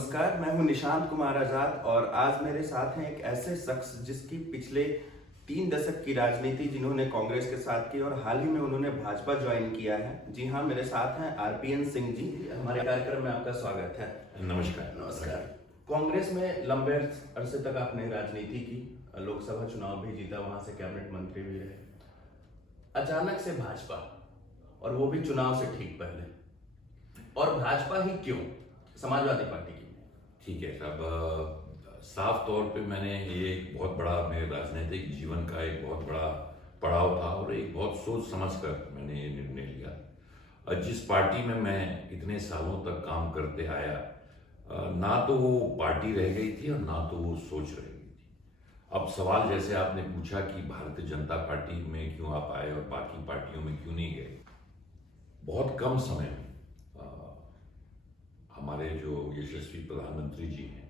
नमस्कार, मैं हूं निशांत कुमार आजाद और आज मेरे साथ हैं एक ऐसे शख्स जिसकी पिछले 3 दशक की राजनीति जिन्होंने कांग्रेस के साथ की और हाल ही में उन्होंने भाजपा ज्वाइन किया है। जी हां, मेरे साथ हैं आरपीएन सिंह जी। हमारे कार्यक्रम में आपका स्वागत है। नमस्कार। नमस्कार। कांग्रेस में लंबे अरसे तक आपने राजनीति की, लोकसभा चुनाव भी जीता, वहां से कैबिनेट मंत्री भी रहे। अचानक से भाजपा, और वो भी चुनाव से ठीक पहले, और भाजपा ही क्यों? समाजवादी पार्टी की। ठीक है। अब साफ तौर पे मैंने ये एक बहुत बड़ा मेरे राजनीतिक जीवन का एक बहुत बड़ा पड़ाव था और एक बहुत सोच समझ कर मैंने ये निर्णय लिया। और जिस पार्टी में मैं इतने सालों तक काम करते आया, ना तो वो पार्टी रह गई थी और ना तो वो सोच रह गई थी। अब सवाल जैसे आपने पूछा कि भारतीय जनता पार्टी में क्यों आप आए और बाकी पार्टियों में क्यों नहीं गए, बहुत कम समय में हमारे जो यशस्वी प्रधानमंत्री जी हैं,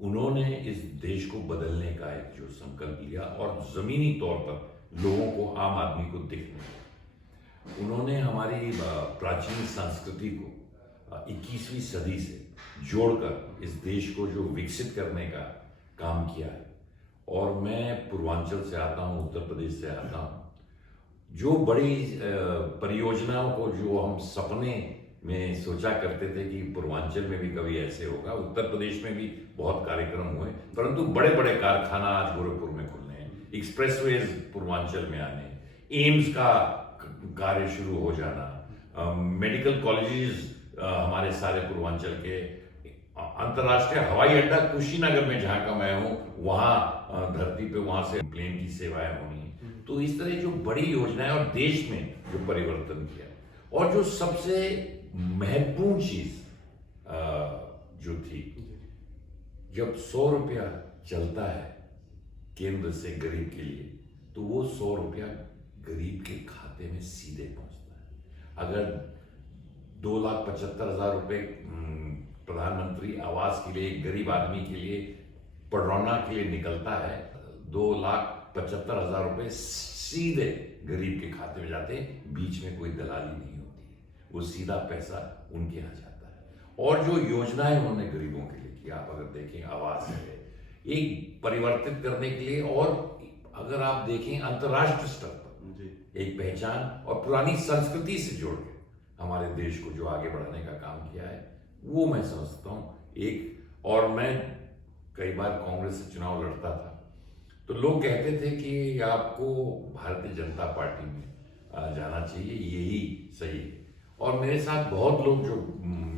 उन्होंने इस देश को बदलने का एक जो संकल्प लिया और जमीनी तौर पर लोगों को, आम आदमी को दिखने दिया। उन्होंने हमारी प्राचीन संस्कृति को 21वीं सदी से जोड़कर इस देश को जो विकसित करने का काम किया है। और मैं पूर्वांचल से आता हूँ, उत्तर प्रदेश से आता हूँ। जो बड़ी परियोजनाओं को जो हम सपने में सोचा करते थे कि पूर्वांचल में भी कभी ऐसे होगा, उत्तर प्रदेश में भी बहुत कार्यक्रम हुए, परंतु बड़े बड़े कारखाना आज गोरखपुर में खुलने हैं, एक्सप्रेसवेज पूर्वांचल में आने, एम्स का कार्य शुरू हो जाना, मेडिकल कॉलेजेस हमारे सारे पूर्वांचल के, अंतर्राष्ट्रीय हवाई अड्डा कुशीनगर में जहाँ का मैं हूँ, वहाँ धरती पे वहाँ से प्लेन की सेवाएं होनी है। तो इस तरह जो बड़ी योजनाएं और देश में जो परिवर्तन किया, और जो सबसे महत्वपूर्ण चीज जो थी, जब 100 रुपया चलता है केंद्र से गरीब के लिए, तो वो 100 रुपया गरीब के खाते में सीधे पहुंचता है। अगर 2,75,000 रुपए प्रधानमंत्री आवास के लिए गरीब आदमी के लिए पढ़ौना के लिए निकलता है, 2,75,000 रुपए सीधे गरीब के खाते में जाते हैं, बीच में कोई दलाली नहीं होती है, वो सीधा पैसा उनके यहाँ जाता है। और जो योजनाएं उन्होंने गरीबों के लिए की, आप अगर देखें, आवास है एक परिवर्तित करने के लिए, और अगर आप देखें अंतर्राष्ट्रीय स्तर पर एक पहचान और पुरानी संस्कृति से जोड़ के हमारे देश को जो आगे बढ़ाने का काम किया है, वो मैं समझता हूँ एक। और मैं कई बार कांग्रेस से चुनाव लड़ता था, तो लोग कहते थे कि आपको भारतीय जनता पार्टी में जाना चाहिए, यही सही है। और मेरे साथ बहुत लोग जो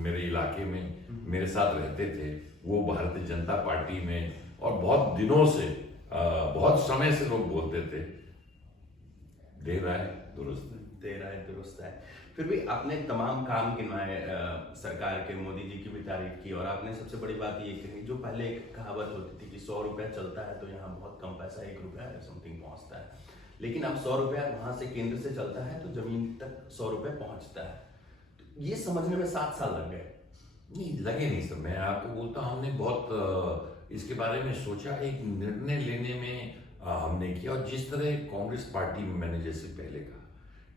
मेरे इलाके में मेरे साथ रहते थे, वो भारतीय जनता पार्टी में, और बहुत दिनों से, बहुत समय से लोग बोलते थे, देर आए दुरुस्त है, देर आए दुरुस्त है। फिर भी आपने तमाम काम गिनवाए, सरकार के, मोदी जी की भी तारीफ की, और आपने सबसे बड़ी बात ये कही, जो पहले एक कहावत होती थी कि 100 रुपया चलता है तो यहाँ बहुत कम पैसा, 1 रुपया समथिंग पहुँचता है, लेकिन अब 100 रुपया वहाँ से केंद्र से चलता है तो जमीन तक 100 रुपये पहुँचता है। तो ये समझने में 7 साल लग गए। नहीं लगे नहीं सर, मैं आपको बोलता हूँ, हमने बहुत इसके बारे में सोचा, एक निर्णय लेने में हमने किया। और जिस तरह कांग्रेस पार्टी में मैंने जैसे पहले कहा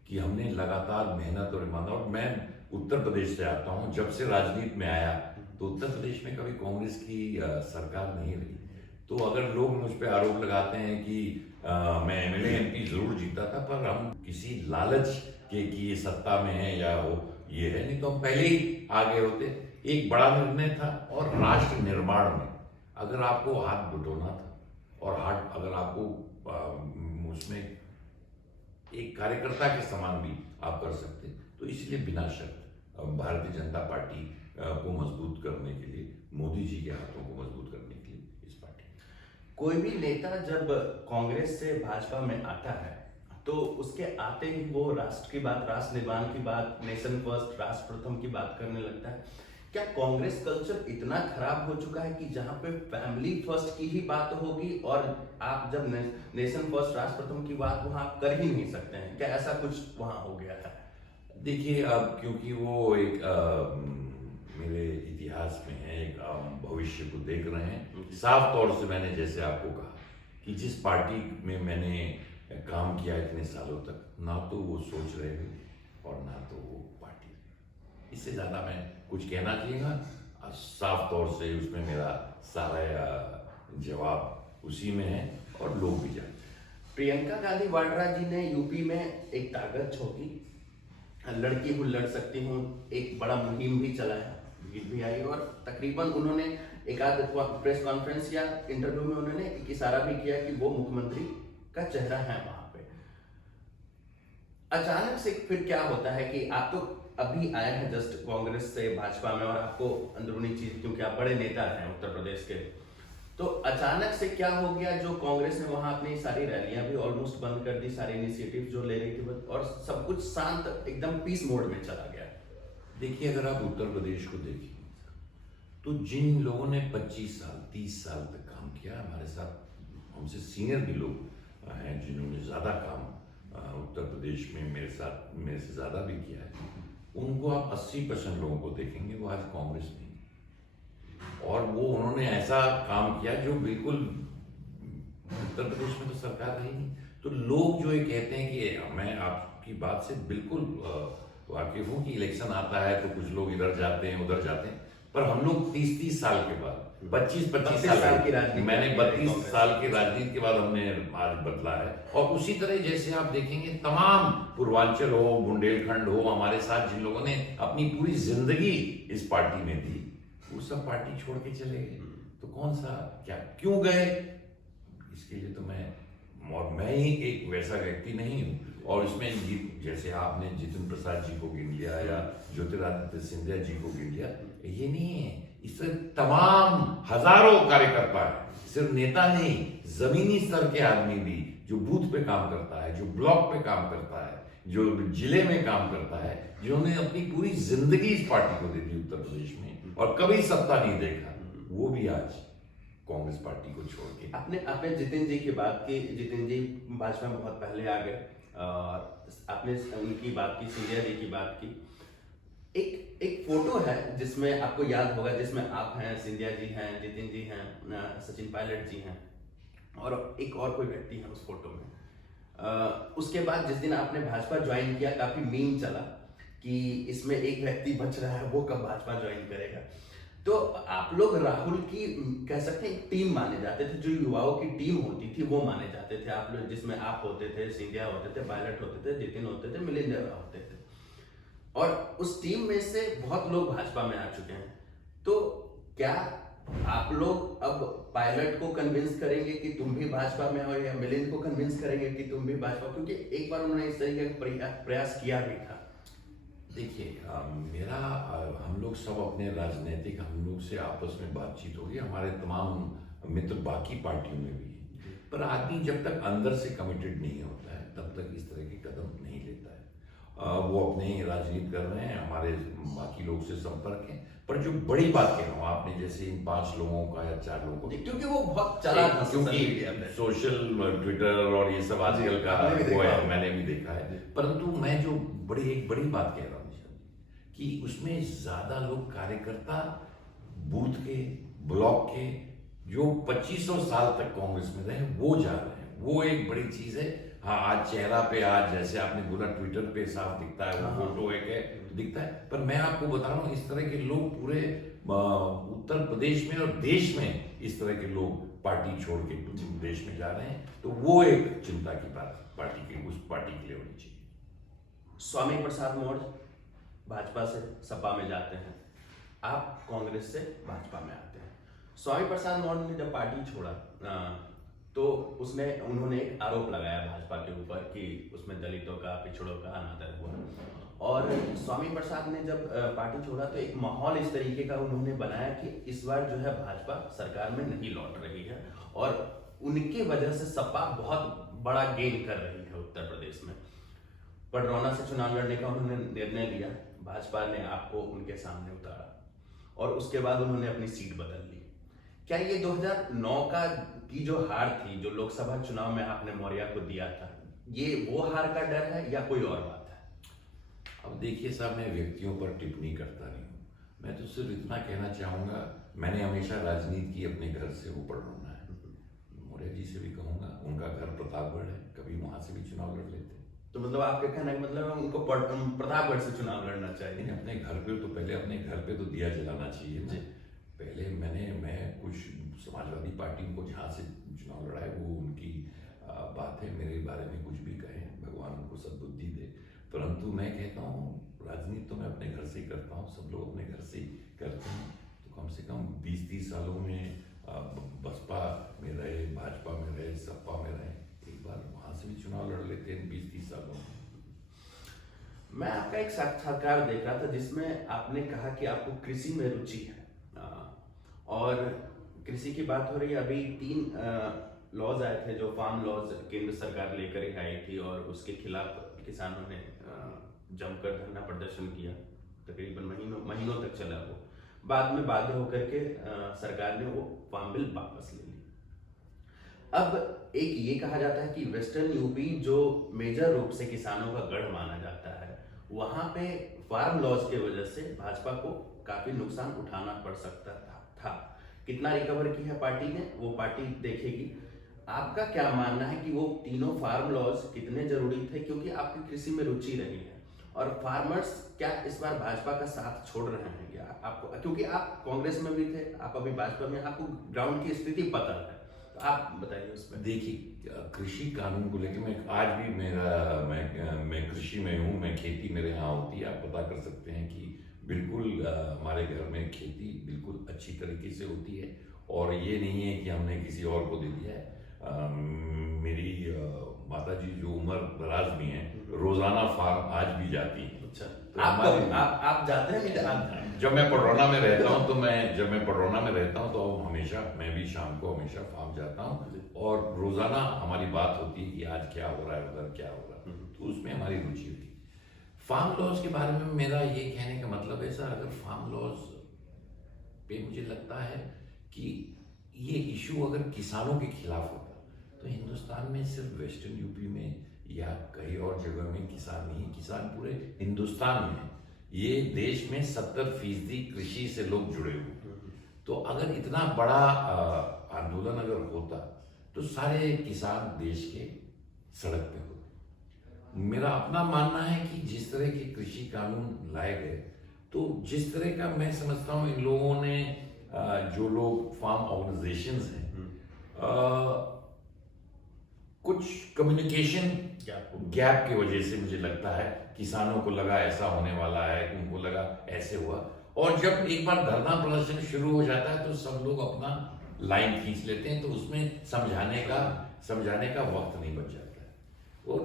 कि हमने लगातार मेहनत और ईमानदारी, और मैं उत्तर प्रदेश से आता हूँ, जब से राजनीति में आया तो उत्तर प्रदेश में कभी कांग्रेस की सरकार नहीं रही। तो अगर लोग मुझ पर आरोप लगाते हैं कि मैं एमएलए एमपी जरूर जीता था, पर हम किसी लालच के कि ये सत्ता में है या वो ये है, नहीं तो हम पहले ही आगे होते। एक बड़ा निर्णय था, और राष्ट्र निर्माण में अगर आपको हाथ बटोरना था, और हाथ अगर आपको उसमें एक कार्यकर्ता के समान भी आप कर सकते, तो इसलिए बिना शर्त भारतीय जनता पार्टी को मजबूत करने के लिए, मोदी जी के हाथों को मजबूत करने के लिए इस पार्टी। कोई भी नेता जब कांग्रेस से भाजपा में आता है तो उसके आते ही वो राष्ट्र की बात, राष्ट्र निर्माण की बात, नेशन फर्स्ट, राष्ट्र प्रथम की बात करने लगता है। क्या कांग्रेस कल्चर इतना खराब हो चुका है कि जहां पे फैमिली फर्स्ट की ही बात होगी और आप जब नेशन फर्स्ट, राष्ट्र प्रथम की बात वहां आप कर ही नहीं सकते हैं? क्या ऐसा कुछ वहां हो गया था? देखिए, अब क्योंकि वो एक मेरे इतिहास में है, एक भविष्य को देख रहे हैं। साफ तौर से मैंने जैसे आपको कहा कि जिस पार्टी में मैंने काम किया इतने सालों तक, ना तो वो सोच रहे थे और ना तो वो पार्टी। इससे ज़्यादा मैं कुछ कहना चाहेगा। साफ तौर से उसमें मेरा सारा जवाब उसी में है और लोग भी जानते हैं। प्रियंका गांधी वाड्रा जी ने यूपी में एक ताकत झोंकी, लड़की हूँ लड़ सकती हूँ, एक बड़ा मुहिम भी चलाया, जीत भी आई, और तकरीबन उन्होंने एक आध प्रेस कॉन्फ्रेंस या इंटरव्यू में उन्होंने एक इशारा भी किया कि वो मुख्यमंत्री का चेहरा है वहां पे। अचानक से फिर क्या होता है कि आप तो अभी आए हैं जस्ट कांग्रेस से भाजपा में, और आपको अंदरूनी चीज, क्योंकि आप बड़े नेता हैं उत्तर प्रदेश के, तो अचानक से क्या हो गया जो कांग्रेस ने वहां अपनी सारी रैलियां भी ऑलमोस्ट बंद कर दी, सारे इनिशिएटिव जो ले रही थी, और सब कुछ शांत एकदम पीस मोड में चला गया। देखिए, अगर आप उत्तर प्रदेश को देखें तो जिन लोगों ने 25 साल 30 साल तक काम किया, हमारे साथ हमसे सीनियर भी लोग हैं जिन्होंने ज़्यादा काम उत्तर प्रदेश में मेरे से ज़्यादा भी किया है, उनको आप 80% लोगों को देखेंगे वो आज कांग्रेस में, और वो उन्होंने ऐसा काम किया जो बिल्कुल उत्तर प्रदेश में तो सरकार रही नहीं। तो लोग जो ये कहते हैं कि मैं आपकी बात से बिल्कुल वाकिफ हूँ कि इलेक्शन आता है तो कुछ लोग इधर जाते हैं उधर जाते हैं, पर हम लोग 30-30 साल के बाद 25-25 साल की राजनीति, मैंने 32 साल की राजनीति के बाद हमने आज बदला है। और उसी तरह जैसे आप देखेंगे तमाम पूर्वांचल हो, बुंदेलखंड हो, हमारे साथ जिन लोगों ने अपनी पूरी जिंदगी इस पार्टी में दी, वो सब पार्टी छोड़ के चले गए। तो कौन सा क्या क्यों गए, इसके लिए तो मैं ही एक वैसा व्यक्ति नहीं हूँ। और इसमें जैसे आपने जितिन प्रसाद जी को गिन लिया या ज्योतिरादित्य सिंधिया जी को गिन लिया, ये नहीं है, इससे तमाम हजारों कार्यकर्ता है, सिर्फ नेता नहीं, जमीनी स्तर के आदमी भी जो बूथ पे काम करता है, जो ब्लॉक पे काम करता है, जो जिले में काम करता है, जिन्होंने अपनी पूरी जिंदगी इस पार्टी को दे दी उत्तर प्रदेश में और कभी सत्ता नहीं देखा, वो भी आज कांग्रेस पार्टी को छोड़ के। आपने जितिन जी की बात की, जितिन जी भाजपा में बहुत पहले आ गए, आपने उनकी बात की, सिंधिया जी की बात की। एक फोटो है जिसमें आपको याद होगा, जिसमें आप हैं, सिंधिया जी हैं, जितिन जी हैं, सचिन पायलट जी हैं, और एक और कोई व्यक्ति है उस फोटो में। उसके बाद जिस दिन आपने भाजपा ज्वाइन किया, काफी मीम चला कि इसमें एक व्यक्ति बच रहा है, वो कब भाजपा ज्वाइन करेगा। तो आप लोग राहुल की कह सकते हैं टीम माने जाते थे, जो युवाओं की टीम होती थी वो माने जाते थे आप लोग, जिसमें आप होते थे, सिंधिया होते थे, पायलट होते थे, जितिन होते थे, मिलिंद होते थे, और उस टीम में से बहुत लोग भाजपा में आ चुके हैं। तो क्या आप लोग अब पायलट को कन्विंस करेंगे कि तुम भी भाजपा में हो, या मिलिंद को कन्विंस करेंगे कि तुम भी भाजपा, क्योंकि एक बार उन्होंने इस तरीके का प्रयास किया भी था। देखिए, हम लोग सब अपने राजनीतिक, हम लोग से आपस में बातचीत होगी, हमारे तमाम मित्र बाकी पार्टियों में भी है, पर आदमी जब तक अंदर से कमिटेड नहीं होता है तब तक इस तरह के कदम नहीं लेता है। वो अपनी राजनीति कर रहे हैं, हमारे बाकी लोग से संपर्क है, पर जो बड़ी बात कह रहा हूँ, आपने जैसे इन 5 लोगों का या 4 लोगों को, क्योंकि वो बहुत चला था, क्योंकि सोशल ट्विटर और ये सब आजकल का वो है, मैंने भी देखा है, परंतु मैं जो एक बड़ी बात कह रहा हूँ कि उसमें ज्यादा लोग कार्यकर्ता बूथ के, ब्लॉक के, जो 2500 साल तक कांग्रेस में रहे, वो जा रहे हैं, वो एक बड़ी चीज है। हाँ, आज चेहरा पे, आज जैसे आपने बोला ट्विटर पे साफ दिखता है, वो फोटो है क्या दिखता है, पर मैं आपको बता रहा हूँ इस तरह के लोग पूरे उत्तर प्रदेश में और देश में, इस तरह के लोग पार्टी छोड़ के देश में जा रहे हैं, तो वो एक चिंता की बात उस पार्टी के लिए होनी चाहिए। स्वामी प्रसाद मौर्य भाजपा से सपा में जाते हैं, आप कांग्रेस से भाजपा में आते हैं। स्वामी प्रसाद मौर्य ने जब पार्टी छोड़ा तो उन्होंने एक आरोप लगाया भाजपा के ऊपर कि उसमें दलितों का, पिछड़ों का अनादर हुआ, और स्वामी प्रसाद ने जब पार्टी छोड़ा तो एक माहौल इस तरीके का उन्होंने बनाया कि इस बार जो है भाजपा सरकार में नहीं लौट रही है, और उनके वजह से सपा बहुत बड़ा गेन कर रही है उत्तर प्रदेश में। पडरौना से चुनाव लड़ने का उन्होंने निर्णय लिया, भाजपा ने आपको उनके सामने उतारा, और उसके बाद उन्होंने अपनी सीट बदल ली। क्या ये 2009 की जो हार थी, जो लोकसभा चुनाव में आपने मौर्य को दिया था, ये वो हार का डर है या कोई और बात है? अब देखिए साहब, मैं व्यक्तियों पर टिप्पणी करता नहीं हूँ, मैं तो सिर्फ इतना कहना चाहूंगा, मैंने हमेशा राजनीति की अपने घर से ऊपर रहना है। मौर्य जी से भी कहूंगा, उनका घर प्रतापगढ़ है, कभी वहां से भी चुनाव लड़ लेते, तो मतलब आपके कहने का मतलब है उनको प्रतापगढ़ से चुनाव लड़ना चाहिए। लेकिन अपने घर पे तो पहले अपने घर पे तो दिया जलाना चाहिए ना। जी। पहले मैं कुछ समाजवादी पार्टी को जहाँ से चुनाव लड़ा है वो उनकी बात है, मेरे बारे में कुछ भी कहें, भगवान उनको सद्बुद्धि दे, परंतु मैं कहता हूँ राजनीति तो मैं अपने घर से ही करता हूँ, सब लोग अपने घर से ही करते हैं। तो कम से कम 20-30 सालों में बसपा में रहे, भाजपा में रहे, सपा में रहे, एक बार वहाँ से भी चुनाव लड़ लेते हैं 20-30 सालों में। मैं आपका एक साक्षात्कार देख रहा था जिसमें आपने कहा कि आपको कृषि में रुचि है, और कृषि की बात हो रही है। अभी 3 लॉज आए थे जो फार्म लॉज केंद्र सरकार लेकर ही आई थी, और उसके खिलाफ किसानों ने जमकर धरना प्रदर्शन किया, तकरीबन महीनों तक चला वो। बाद में बाध्य होकर के सरकार ने वो फार्म बिल वापस ले ली। अब एक ये कहा जाता है कि वेस्टर्न यूपी जो मेजर रूप से किसानों का गढ़ माना जाता है, वहां पे फार्म लॉज के वजह से भाजपा को काफी नुकसान उठाना पड़ सकता था। कितना रिकवर की है पार्टी ने, वो पार्टी देखेगी। आपका क्या मानना है कि वो तीनों फार्म लॉज कितने जरूरी थे, क्योंकि आपकी कृषि में रुचि रही है, और फार्मर्स क्या इस बार भाजपा का साथ छोड़ रहे हैं क्या आपको, क्योंकि आप कांग्रेस में भी थे, आप अभी भाजपा में, आपको ग्राउंड की स्थिति पता है, तो आप बताइए उसमें। देखिए, कृषि कानून को लेकर मैं आज भी मैं कृषि में हूँ, मैं खेती मेरे यहाँ होती है, आप पता कर सकते हैं कि बिल्कुल हमारे घर में खेती बिल्कुल अच्छी तरीके से होती है, और ये नहीं है कि हमने किसी और को दे दिया है। मेरी माता जी जो उम्र दराज भी हैं, रोजाना फार्म आज भी जाती हैं। अच्छा, तो आप जाते हैं कि जब मैं पडरौना में रहता हूँ तो हमेशा मैं भी शाम को हमेशा फार्म जाता हूँ, और रोजाना हमारी बात होती है कि आज क्या हो रहा है, उधर क्या हो रहा है, तो उसमें हमारी रुचि होती है। फार्म लॉज के बारे में मेरा ये कहने का मतलब है सर, अगर फार्म लॉज पे मुझे लगता है कि ये इशू अगर किसानों के खिलाफ होता तो हिंदुस्तान में सिर्फ वेस्टर्न यूपी में या कई और जगह में किसान नहीं, किसान पूरे हिंदुस्तान में, ये देश में 70% कृषि से लोग जुड़े हुए। तो अगर इतना बड़ा आंदोलन अगर होता तो सारे किसान देश के सड़क पे होते। मेरा अपना मानना है कि जिस तरह के कृषि कानून लाए गए, तो जिस तरह का मैं समझता हूँ इन लोगों ने जो लोग फार्म ऑर्गेनाइजेशंस हैं, कुछ कम्युनिकेशन गैप की वजह से मुझे लगता है किसानों को लगा ऐसा होने वाला है, उनको लगा ऐसे हुआ, और जब एक बार धरना प्रदर्शन शुरू हो जाता है तो सब लोग अपना लाइन खींच लेते हैं, तो उसमें समझाने का वक्त नहीं बच जाता है। और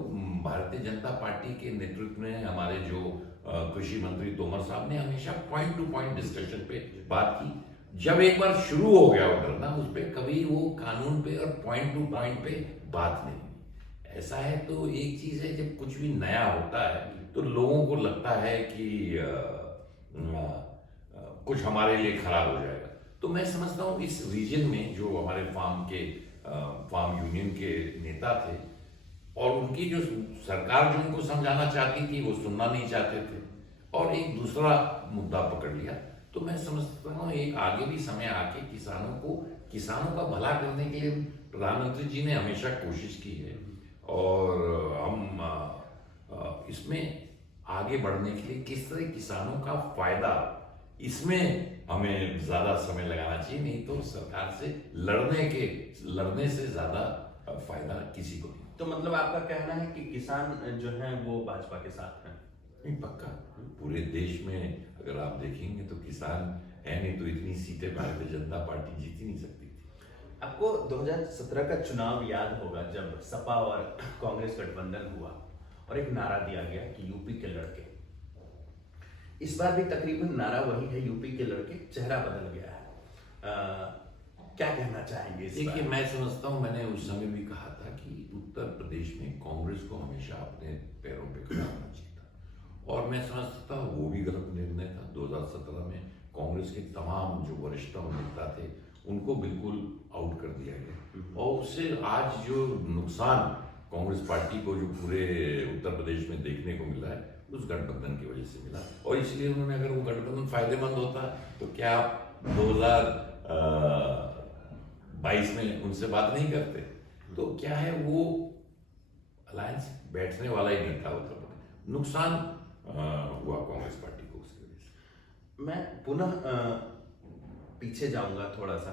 भारतीय जनता पार्टी के नेतृत्व में हमारे जो कृषि मंत्री तोमर साहब ने हमेशा पॉइंट टू पॉइंट डिस्कशन पे बात की। जब एक बार शुरू हो गया वो धरना, उस पर कभी वो कानून पे और पॉइंट टू पॉइंट पे बात नहीं। ऐसा है तो एक चीज है, जब कुछ भी नया होता है तो लोगों को लगता है कि कुछ हमारे लिए खराब हो जाएगा। तो मैं समझता हूँ इस रीजन में जो हमारे फार्म यूनियन के नेता थे, और उनकी जो सरकार जो उनको समझाना चाहती थी वो सुनना नहीं चाहते थे, और एक दूसरा मुद्दा पकड़ लिया। तो मैं समझता हूँ एक आगे भी समय आके किसानों का भला करने के लिए प्रधानमंत्री जी ने हमेशा कोशिश की है, और हम इसमें आगे बढ़ने के लिए किस तरह किसानों का फायदा, इसमें हमें ज्यादा समय लगाना चाहिए, नहीं तो सरकार से लड़ने से ज्यादा फायदा किसी को नहीं। तो मतलब आपका कहना है कि किसान जो है वो भाजपा के साथ हैं? नहीं, पक्का पूरे देश में अगर आप देखेंगे तो किसान है, नहीं तो इतनी सीटें भारतीय जनता पार्टी जीत ही नहीं सकती थी। आपको 2017 का चुनाव याद होगा, जब सपा और कांग्रेस गठबंधन हुआ और एक नारा दिया गया कि यूपी के लड़के। इस बार भी तकरीबन नारा वही है, यूपी के लड़के, चेहरा बदल गया है। क्या कहना चाहेंगे इस देखिए, बार? मैं समझता हूँ, मैंने उस समय भी कहा था कि उत्तर प्रदेश में कांग्रेस को हमेशा अपने पैरों पे खड़ा होना चाहिए था, और मैं समझता था वो भी गलत निर्णय था। 2017 में कांग्रेस के तमाम जो वरिष्ठतम नेता थे उनको बिल्कुल आउट कर दिया गया, और उससे आज जो नुकसान कांग्रेस पार्टी को जो पूरे उत्तर प्रदेश में देखने को मिला है, उस गठबंधन की वजह से मिला। और इसलिए उन्होंने, अगर वो गठबंधन फायदेमंद होता तो क्या 2022 में उनसे बात नहीं करते? तो क्या है, वो अलायंस बैठने वाला ही नहीं था उत्तर प्रदेश। नुकसान हुआ कांग्रेस पार्टी को उसकी वजह से। मैं पुनः पीछे जाऊंगा थोड़ा सा।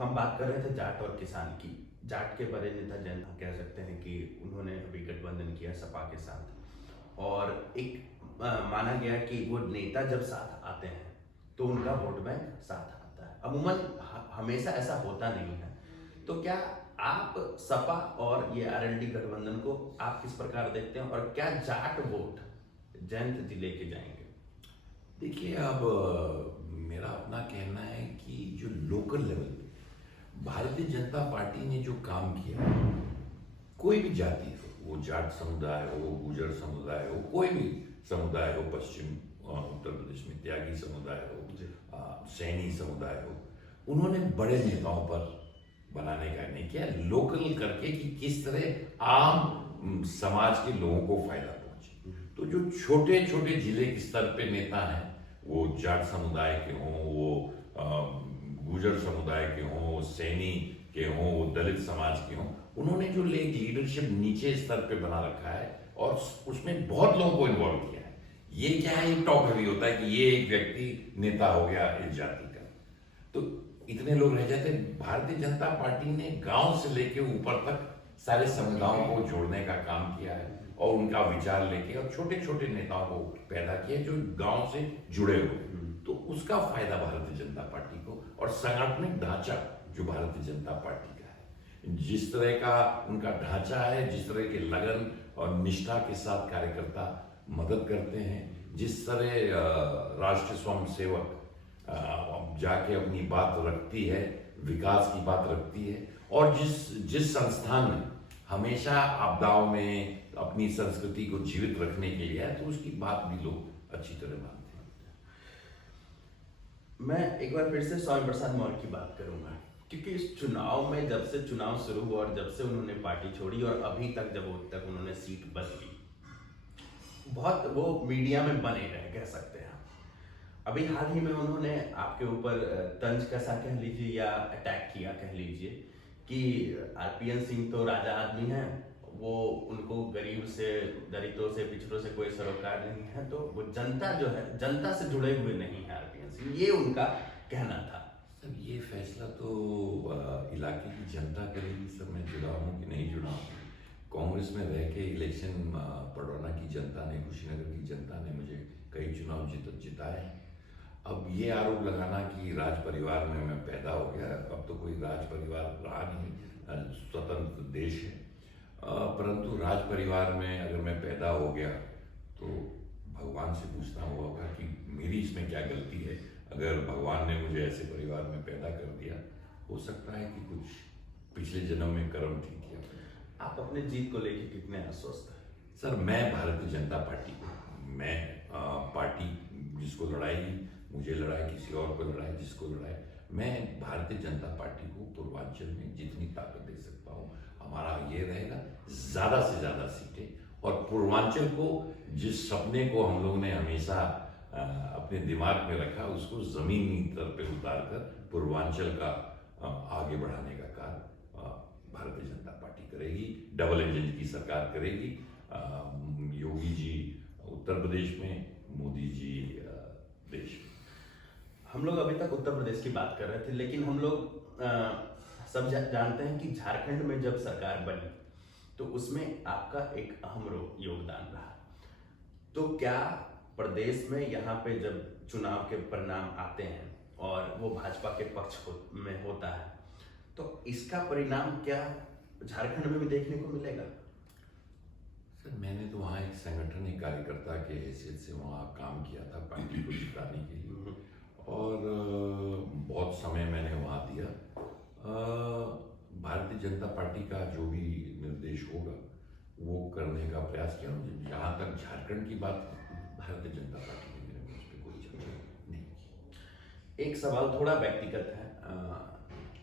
हम बात कर रहे थे जाट और किसान की। जाट के बड़े नेता जैन कह सकते हैं कि उन्होंने अभी गठबंधन किया सपा के साथ, और एक माना गया कि वो नेता जब साथ आते हैं तो उनका वोट बैंक साथ आता है। अमूमन हमेशा ऐसा होता नहीं है। तो क्या आप सपा और ये आरएलडी गठबंधन को आप किस प्रकार देखते हैं, और क्या जाट वोट जयंत जी लेके जाएंगे? देखिए, अब मेरा अपना कहना है कि जो लोकल लेवल पे भारतीय जनता पार्टी ने जो काम किया, कोई भी जाति हो, वो जाट समुदाय हो, गुर्जर समुदाय हो, कोई भी समुदाय हो, पश्चिम उत्तर प्रदेश में त्यागी समुदाय हो, सैनी समुदाय हो, उन्होंने बड़े नेताओं पर बनाने का नहीं किया, लोकल करके कि किस तरह आम समाज के लोगों को फायदा पहुंचे। तो जो छोटे छोटे जिले के स्तर पे नेता हैं, वो जाट समुदाय के हों, वो गुर्जर समुदाय के हों, वो सैनी के हों, वो दलित समाज के हों, उन्होंने जो लीडरशिप नीचे स्तर पे बना रखा है और उसमें बहुत लोगों को इन्वॉल्व किया है। ये क्या है, एक टॉप हैवी होता है कि ये एक व्यक्ति नेता हो गया इस जाति का, तो इतने लोग रह जाते। भारतीय जनता पार्टी ने गांव से लेके ऊपर तक सारे समुदायों को जोड़ने का काम किया है और उनका विचार लेके और छोटे छोटे नेताओं को पैदा किया जो गांव से जुड़े हुए, तो उसका फायदा भारतीय जनता पार्टी को। और सांगठनिक ढांचा जो भारतीय जनता पार्टी का है, जिस तरह का उनका ढांचा है, जिस तरह के लगन और निष्ठा के साथ कार्यकर्ता मदद करते हैं, जिस तरह राष्ट्रीय स्वयं सेवक जाके अपनी बात रखती है, विकास की बात रखती है, और जिस संस्थान ने हमेशा आपदाओं में अपनी संस्कृति को जीवित रखने के लिए है, तो उसकी बात भी लोग अच्छी तरह मानते हैं। मैं एक बार फिर से स्वामी प्रसाद मौर्य की बात करूंगा, क्योंकि इस चुनाव में जब से चुनाव शुरू हुआ और जब से उन्होंने पार्टी छोड़ी और अभी तक जब तक उन्होंने सीट बदली, बहुत वो मीडिया में बने रहे, कह सकते हैं। अभी हाल ही में उन्होंने आपके ऊपर तंज कसा कह लीजिए या अटैक किया कह लीजिए कि आरपीएन सिंह तो राजा आदमी हैं, वो उनको गरीब से, दलितों से, पिछड़ों से कोई सरोकार नहीं है, तो वो जनता जो है, जनता से जुड़े हुए नहीं है आरपीएन सिंह, ये उनका कहना था। सर, ये फैसला तो इलाके की जनता करेगी सर, मैं जुड़ा हूँ कि नहीं जुड़ा हूँ। कांग्रेस में रह के इलेक्शन पडरौना की जनता ने, कुशीनगर की जनता ने मुझे कई चुनाव जिताए हैं। अब ये आरोप लगाना कि राज परिवार में मैं पैदा हो गया, अब तो कोई राज परिवार रहा नहीं, स्वतंत्र देश है, परंतु राज परिवार में अगर मैं पैदा हो गया तो भगवान से पूछना होगा कि मेरी इसमें क्या गलती है। अगर भगवान ने मुझे ऐसे परिवार में पैदा कर दिया, हो सकता है कि कुछ पिछले जन्म में कर्म ठीक किया। आप अपने जीत को लेकर कितने आश्वस्त हैं? सर, मैं भारतीय जनता पार्टी को, मैं पार्टी जिसको लड़ाएगी, मुझे लड़ाए, किसी और को लड़ाए, जिसको लड़ाए, मैं भारतीय जनता पार्टी को पूर्वांचल में जितनी ताकत दे सकता हूँ, हमारा ये रहेगा ज्यादा से ज्यादा सीटें, और पूर्वांचल को जिस सपने को हम लोग ने हमेशा अपने दिमाग में रखा, उसको जमीनी स्तर पे उतार कर पूर्वांचल का आगे बढ़ाने का कार्य भारतीय जनता पार्टी करेगी। डबल इंजन की सरकार करेगी। योगी जी उत्तर प्रदेश में, मोदी जी देश में। हम लोग अभी तक उत्तर प्रदेश की बात कर रहे थे, लेकिन हम लोग सब जानते हैं कि झारखंड में जब सरकार बनी तो उसमें आपका एक अहम योगदान रहा। तो क्या प्रदेश में यहाँ पे जब चुनाव के परिणाम आते हैं और वो भाजपा के पक्ष में होता है, तो इसका परिणाम क्या झारखंड में भी देखने को मिलेगा? सर, मैंने तो वहाँ एक संगठनिक कार्यकर्ता के हैसियत से वहाँ काम किया था पार्टी को जिताने के लिए, और बहुत समय मैंने वहाँ दिया। भारतीय जनता पार्टी का जो भी निर्देश होगा वो करने का प्रयास किया। जहाँ तक झारखंड की बात, भारतीय जनता पार्टी ने मेरे मुझ पर कोई चर्चा नहीं की। एक सवाल थोड़ा व्यक्तिगत है,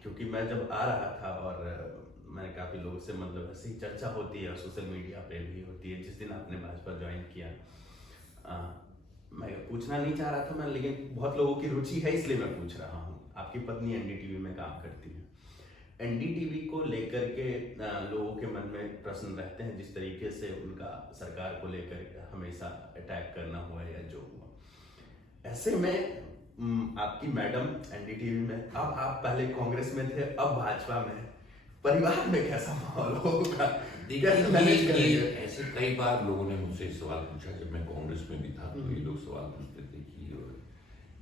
क्योंकि मैं जब आ रहा था और मैंने काफ़ी लोगों से, मतलब ऐसी चर्चा होती है, सोशल मीडिया पे भी होती है, जिस दिन आपने भाजपा ज्वाइन किया, मैं पूछना नहीं चाह रहा था मैं, लेकिन बहुत लोगों की रुचि है इसलिए मैं पूछ रहा हूँ। आपकी पत्नी एनडीटीवी में काम करती है, एनडीटीवी को लेकर के लोगों के मन में प्रश्न रहते हैं, जिस तरीके से उनका सरकार को लेकर हमेशा अटैक करना हुआ या जो हुआ। ऐसे में आपकी मैडम एनडीटीवी में, अब आप पहले कांग्रेस में थे, अब भाजपा में, परिवार में कैसा माहौल होगा? कैसे मैनेज करेंगे? ऐसे कई बार लोगों ने मुझसे सवाल पूछा, जब मैं कांग्रेस में भी था तो ये लोग सवाल पूछते थे कि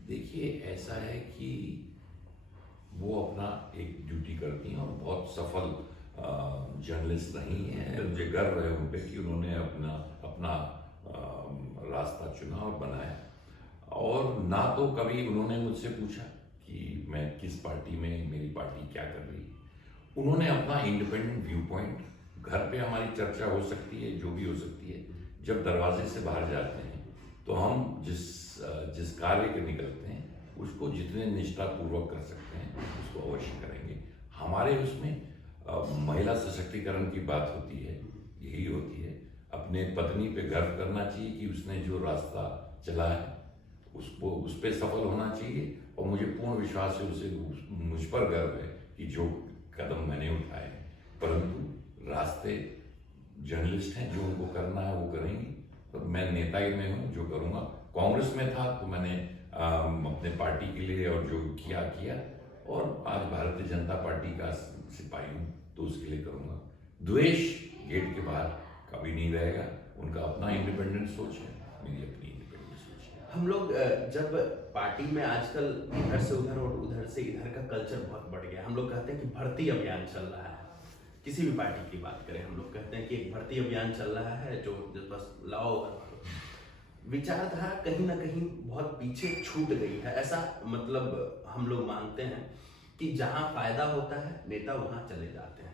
देखिए ऐसा है कि वो अपना एक ड्यूटी करती हैं और बहुत सफल जर्नलिस्ट रही हैं। मुझे गर्व है उन पे कि उन्होंने अपना अपना रास्ता चुना और बनाया। और ना तो कभी उन्होंने मुझसे पूछा कि मैं किस पार्टी में, मेरी पार्टी क्या कर रही है। उन्होंने अपना इंडिपेंडेंट व्यू पॉइंट, घर पे हमारी चर्चा हो सकती है, जो भी हो सकती है, जब दरवाजे से बाहर जाते हैं तो हम जिस कार्य के निकलते हैं उसको जितने निष्ठापूर्वक कर सकते हैं उसको अवश्य करेंगे। हमारे उसमें महिला सशक्तिकरण की बात होती है, यही होती है। अपने पत्नी पे गर्व करना चाहिए कि उसने जो रास्ता चला है उसको उस पर सफल होना चाहिए, और मुझे पूर्ण विश्वास है उसे मुझ पर गर्व है कि जो कदम मैंने उठाए। परंतु रास्ते जर्नलिस्ट हैं, जो उनको करना है वो करेंगी। तो मैं नेता ही में हूँ, जो करूँगा। कांग्रेस में था तो मैंने अपने पार्टी के लिए और जो किया, और आज भारतीय जनता पार्टी का सिपाही हूँ तो उसके लिए करूँगा। द्वेष गेट के बाहर कभी नहीं रहेगा। उनका अपना इंडिपेंडेंट सोच है, मेरी अपनी इंडिपेंडेंट सोच है। हम लोग जब पार्टी में आजकल इधर से उधर और उधर से इधर का कल्चर बहुत बढ़ गया। हम लोग कहते हैं कि भर्ती अभियान चल रहा है, किसी भी पार्टी की बात करें हम लोग कहते हैं कि एक भर्ती अभियान चल रहा है, जो बस लाओ और मारो। विचारधारा कहीं ना कहीं बहुत पीछे छूट गई है, ऐसा मतलब हम लोग मानते हैं कि जहां फायदा होता है नेता वहां चले जाते हैं।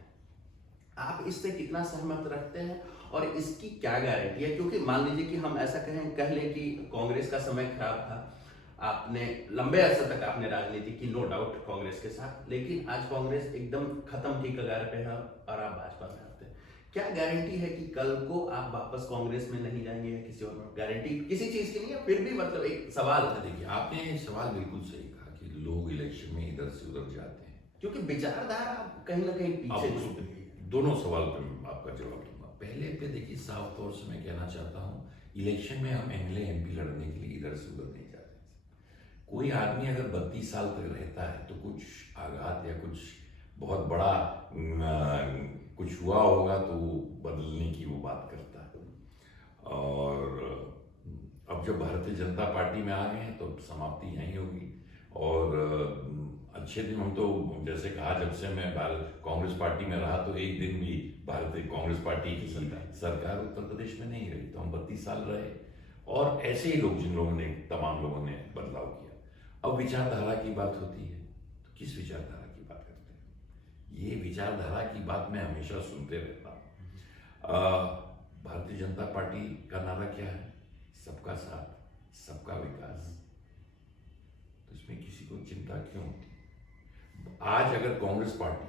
आप इससे कितना सहमत रखते हैं और इसकी क्या गारंटी है? क्योंकि मान लीजिए कि हम ऐसा कह लें कि कांग्रेस का समय खराब था, आपने लंबे अरसे तक आपने राजनीति की, नो डाउट कांग्रेस के साथ, लेकिन आज कांग्रेस एकदम खत्म की कगार पे है और आप भाजपा में आते हैं। क्या गारंटी है कि कल को आप वापस कांग्रेस में नहीं जाएंगे या किसी और में? गारंटी किसी चीज की नहीं है, फिर भी मतलब एक सवाल है। देखिए, आपने सवाल बिल्कुल सही कहा कि लोग इलेक्शन में इधर से उधर जाते हैं, क्योंकि विचारधारा कहीं ना कहीं पीछे छूट गई है। दोनों सवाल पे आपका जवाब दूंगा। पहले पे देखिए, साफ तौर से मैं कहना चाहता हूँ, इलेक्शन में हम एमएलए एमपी लड़ने के लिए इधर से उधर नहीं जाते। कोई आदमी अगर 32 साल तक रहता है तो कुछ आघात या कुछ बहुत बड़ा कुछ हुआ होगा तो वो बदलने की वो बात करता है। और अब जब भारतीय जनता पार्टी में आ गए हैं तो समाप्ति यहीं होगी। और अच्छे दिन, हम तो जैसे कहा, जब से मैं कांग्रेस पार्टी में रहा तो एक दिन भी भारतीय कांग्रेस पार्टी की सरकार उत्तर प्रदेश में नहीं रही। तो हम 32 साल रहे, और ऐसे ही लोग, जिन लोगों ने, तमाम लोगों ने बदलाव किया। अब विचारधारा की बात होती है तो किस विचारधारा की बात करते हैं? ये विचारधारा की बात मैं हमेशा सुनते रहता हूँ। भारतीय जनता पार्टी का नारा क्या है? सबका साथ, सबका विकास। तो इसमें किसी को चिंता क्यों होती? आज अगर कांग्रेस पार्टी,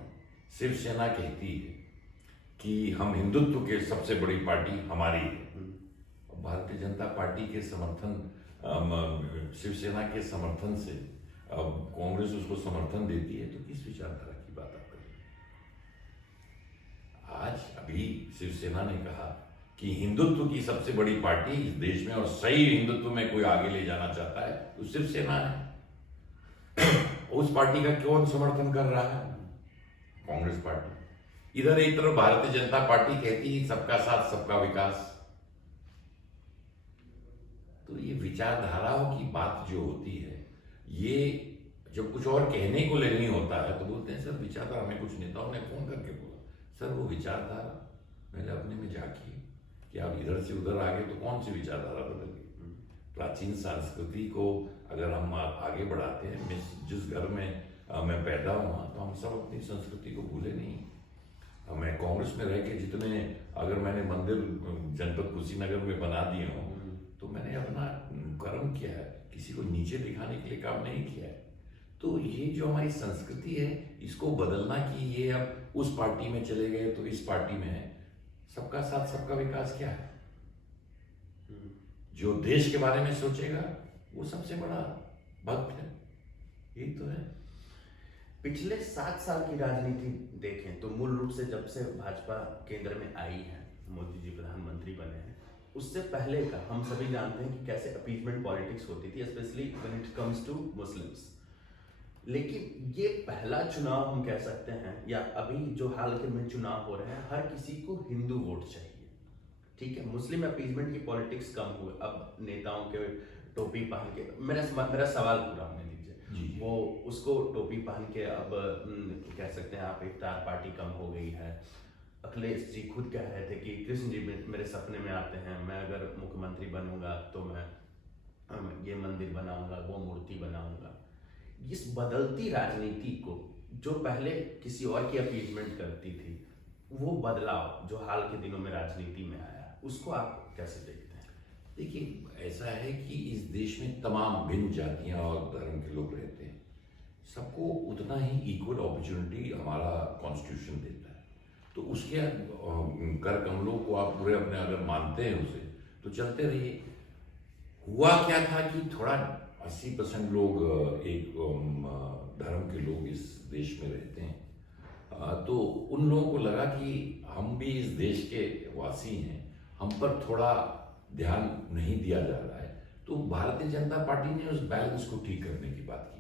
शिवसेना कहती है कि हम हिंदुत्व के सबसे बड़ी पार्टी हमारी है, भारतीय जनता पार्टी के समर्थन, शिवसेना के समर्थन से कांग्रेस उसको समर्थन देती है, तो किस विचारधारा की बात आप कर रहे हैं? आज अभी शिवसेना ने कहा कि हिंदुत्व की सबसे बड़ी पार्टी इस देश में, और सही हिंदुत्व में कोई आगे ले जाना चाहता है तो शिवसेना है। उस पार्टी का कौन समर्थन कर रहा है? कांग्रेस पार्टी। इधर एक तरफ भारतीय जनता पार्टी कहती है सबका साथ, सबका विकास। तो ये विचारधाराओं की बात जो होती है, ये जब कुछ और कहने को लेनी होता है तो बोलते हैं सर विचारधारा। हमें कुछ नेताओं ने फोन करके बोला, सर वो विचारधारा पहले अपने में झांकिए कि आप इधर से उधर आ गए तो कौन सी विचारधारा बदल गई? प्राचीन संस्कृति को अगर हम आगे बढ़ाते हैं, जिस घर में मैं पैदा हुआ तो हम सब अपनी संस्कृति को भूले नहीं। मैं कांग्रेस में रह के जितने, अगर मैंने मंदिर जनपद कुशीनगर में बना दिए हों तो मैंने अपना कर्म किया है, किसी को नीचे दिखाने के लिए काम नहीं किया है। तो ये जो हमारी संस्कृति है, इसको बदलना कि ये अब उस पार्टी में चले गए तो इस पार्टी में है, सबका साथ सबका विकास क्या है? जो देश के बारे में सोचेगा वो सबसे बड़ा भक्त है, यही तो है। पिछले 7 साल की राजनीति देखें तो मूल रूप से जब से भाजपा केंद्र में आई है, मोदी जी प्रधानमंत्री बने हैं, उससे पहले का हम सभी जानते हैं कि कैसे अपीजमेंट पॉलिटिक्स होती थी, specially when it comes to Muslims. लेकिन ये पहला चुनाव हम कह सकते हैं, या अभी जो हाल के में चुनाव हो रहे हैं, हर किसी को हिंदू वोट चाहिए। ठीक है, मुस्लिम अपीजमेंट की पॉलिटिक्स कम हुए, अब नेताओं के टोपी पहन के, मेरा सवाल पूरा होने दीजिए। वो उसको टोपी पहन के अब कह सकते हैं आप, इफ्तार पार्टी कम हो गई है। अखिलेश जी खुद कह रहे थे कि कृष्ण जी मेरे सपने में आते हैं, मैं अगर मुख्यमंत्री बनूंगा तो मैं ये मंदिर बनाऊंगा, वो मूर्ति बनाऊंगा। इस बदलती राजनीति को, जो पहले किसी और की अपीजमेंट करती थी, वो बदलाव जो हाल के दिनों में राजनीति में आया, उसको आप कैसे देखते हैं? देखिए, ऐसा है कि इस देश में तमाम भिन्न जातियां और धर्म के लोग रहते हैं। सबको उतना ही इक्वल अपॉर्चुनिटी हमारा कॉन्स्टिट्यूशन देता है। तो उसके कर कमलों को आप पूरे अपने अगर मानते हैं उसे, तो चलते रहिए। हुआ क्या था कि थोड़ा 80% लोग एक धर्म के लोग इस देश में रहते हैं, तो उन लोगों को लगा कि हम भी इस देश के वासी हैं, हम पर थोड़ा ध्यान नहीं दिया जा रहा है। तो भारतीय जनता पार्टी ने उस बैलेंस को ठीक करने की बात की।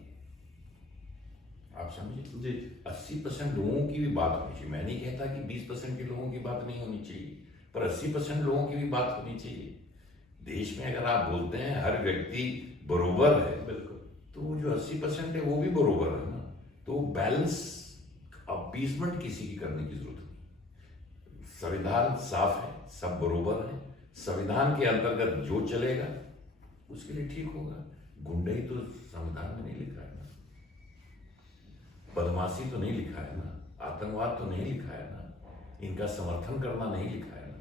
आप समझे जी। 80% लोगों की भी बात होनी चाहिए। मैं नहीं कहता कि 20% के लोगों की बात नहीं होनी चाहिए, पर 80% लोगों की भी बात होनी चाहिए। देश में अगर आप बोलते हैं हर व्यक्ति बरोबर है, बिल्कुल, तो वो जो 80% है वो भी बरोबर है ना। तो बैलेंस अपीसमेंट किसी की करने की जरूरत नहीं। संविधान साफ है, सब बरोबर है। संविधान के अंतर्गत जो चलेगा उसके लिए ठीक होगा। गुंडाई तो संविधान में नहीं लिखा है ना, बदमाशी तो नहीं लिखा है ना, आतंकवाद तो नहीं लिखा है ना, इनका समर्थन करना नहीं लिखा है ना।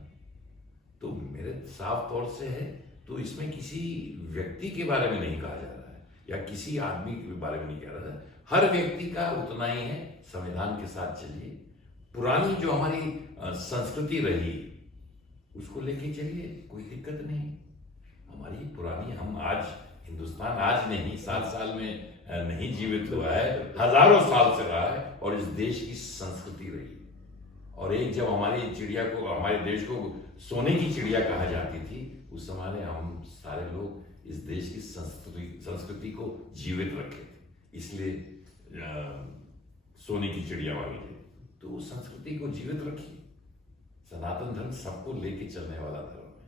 तो मेरे साफ तौर से है, तो इसमें किसी व्यक्ति के बारे में नहीं कहा जा रहा है या किसी आदमी के बारे में नहीं कहा रहा है। हर व्यक्ति का उतना ही है। संविधान के साथ चलिए, पुरानी जो हमारी संस्कृति रही उसको लेके चलिए, कोई दिक्कत नहीं। हमारी पुरानी, हम आज हिंदुस्तान आज नहीं 7 साल में नहीं जीवित हुआ है, हजारों साल से रहा है और इस देश की संस्कृति रही। और एक जब हमारी चिड़िया को, हमारे देश को सोने की चिड़िया कहा जाती थी, उस समय में हम सारे लोग इस देश की संस्कृति को जीवित रखे थे, इसलिए सोने की चिड़िया वाली है। तो उस संस्कृति को जीवित रखिए। सनातन धर्म सबको लेके चलने वाला धर्म है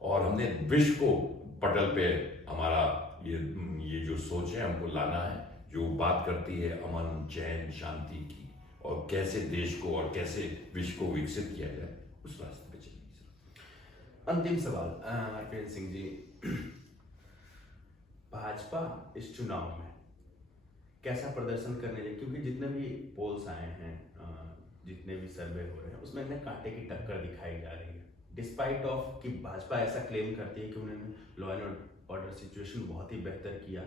और हमने विश्व को पटल पे हमारा ये जो सोच है हमको लाना है, जो बात करती है अमन, चैन, शांति की, और कैसे देश को और कैसे विश्व को विकसित किया जाए, उस रास्ते पे चलिए। अंतिम सवाल हरप्रीत सिंह जी, भाजपा इस चुनाव में कैसा प्रदर्शन करने जाए? क्योंकि जितने भी पोल्स आए हैं, जितने भी सर्वे हो रहे हैं, उसमें इन्हें कांटे की टक्कर दिखाई जा रही है, डिस्पाइट ऑफ कि भाजपा ऐसा क्लेम करती है कि उन्होंने लॉ एंड ऑर्डर सिचुएशन बहुत ही बेहतर किया,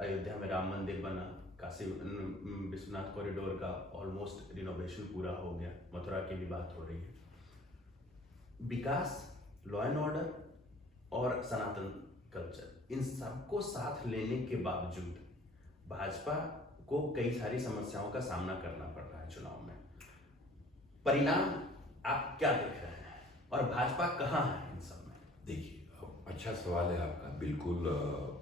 अयोध्या में राम मंदिर बना, काशी विश्वनाथ कॉरिडोर का ऑलमोस्ट रिनोवेशन पूरा हो गया, मथुरा की भी बात हो रही है। विकास, लॉ एंड ऑर्डर और सनातन कल्चर, इन सबको साथ लेने के बावजूद भाजपा को कई सारी समस्याओं का सामना करना पड़ रहा है चुनाव में। परिणाम आप क्या देख रहे हैं और भाजपा कहाँ है इन सब में? देखिए, अच्छा सवाल है आपका, बिल्कुल।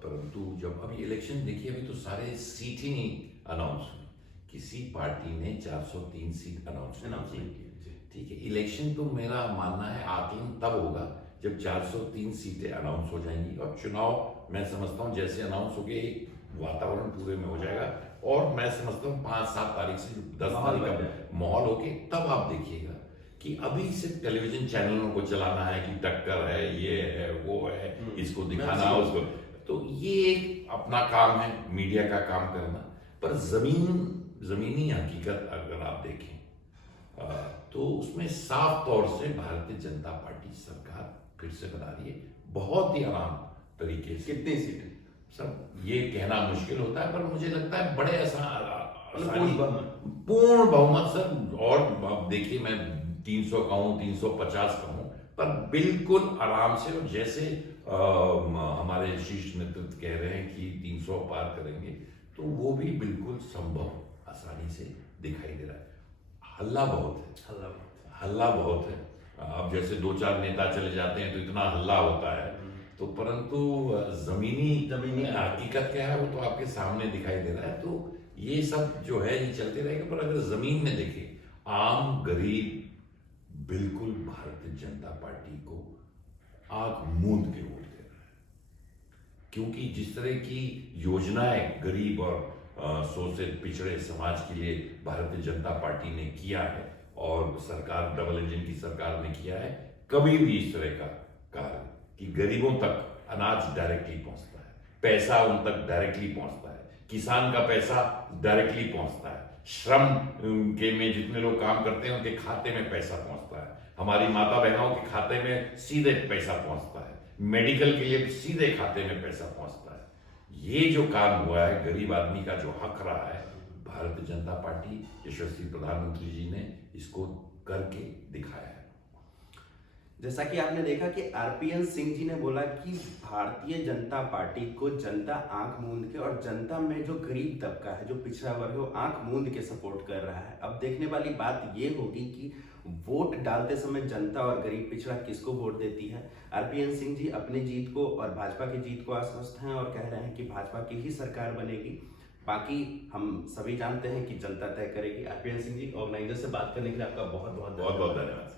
परंतु जब अभी इलेक्शन, देखिए अभी तो सारे सीट ही नहीं अनाउंस हुई। किसी पार्टी ने 403 सीट अनाउंस नहीं की। ठीक है, इलेक्शन तो मेरा मानना है आकलन तब होगा जब 403 सीटें अनाउंस हो जाएंगी और चुनाव, मैं समझता हूँ जैसे अनाउंस हो गए एक वातावरण पूरे में हो जाएगा, और मैं समझता हूँ 5-7 तारीख से 10 तारीख का माहौल होके तब आप देखिएगा कि अभी सिर्फ टेलीविजन चैनलों को चलाना है कि टक्कर है, ये है, वो है, इसको दिखाना, उसको, तो ये एक अपना काम है मीडिया का काम करना। पर जमीनी हकीकत अगर आप देखें तो उसमें साफ तौर से भारतीय जनता पार्टी सरकार फिर से बना रही है, बहुत ही आराम तरीके से। कितनी सीटें? सब ये कहना मुश्किल होता है, पर मुझे लगता है बड़े पूर्ण बहुमत सर। और आप देखिए, मैं 300 कहूँ, 350 कहूँ, पर बिल्कुल आराम से। और जैसे हमारे शीर्ष नेतृत्व कह रहे हैं कि 300 पार करेंगे, तो वो भी बिल्कुल संभव आसानी से दिखाई दे रहा है। हल्ला बहुत है, हल्ला हल्ला बहुत है। अब जैसे 2-4 नेता चले जाते हैं तो इतना हल्ला होता है, तो परंतु जमीनी हकीकत क्या है वो तो आपके सामने दिखाई दे रहा है। तो ये सब जो है ये चलते रहेगा, पर अगर जमीन में देखें, आम गरीब बिल्कुल भारतीय जनता पार्टी को आंख मूंद के वोट दे रहा है, क्योंकि जिस तरह की योजनाएं गरीब और शोषित पिछड़े समाज के लिए भारतीय जनता पार्टी ने किया है और सरकार डबल इंजन की सरकार ने किया है, कभी भी इस तरह का कार्य कि गरीबों तक अनाज डायरेक्टली पहुंचता है, पैसा उन तक डायरेक्टली पहुंचता है, किसान का पैसा डायरेक्टली पहुंचता है, श्रम के में जितने लोग काम करते हैं उनके खाते में पैसा पहुंचता है, हमारी माता बहनों के खाते में सीधे पैसा पहुंचता है, मेडिकल के लिए सीधे खाते में पैसा पहुंचता है। ये जो काम हुआ है, गरीब आदमी का जो हक रहा है, भारतीय जनता पार्टी यशस्वी प्रधानमंत्री जी ने इसको करके दिखाया है। जैसा कि आपने देखा कि आरपीएन सिंह जी ने बोला कि भारतीय जनता पार्टी को जनता आंख मूंद के, और जनता में जो गरीब तबका है, जो पिछड़ा वर्ग है, वो आंख मूंद के सपोर्ट कर रहा है। अब देखने वाली बात ये होगी कि वोट डालते समय जनता और गरीब पिछड़ा किसको वोट देती है। आरपीएन सिंह जी अपनी जीत को और भाजपा की जीत को आश्वस्त हैं और कह रहे हैं कि भाजपा की ही सरकार बनेगी। बाकी हम सभी जानते हैं कि जनता तय करेगी। आरपीएन सिंह जी, ऑर्गेनाइजर से बात करने के लिए आपका बहुत बहुत बहुत बहुत धन्यवाद।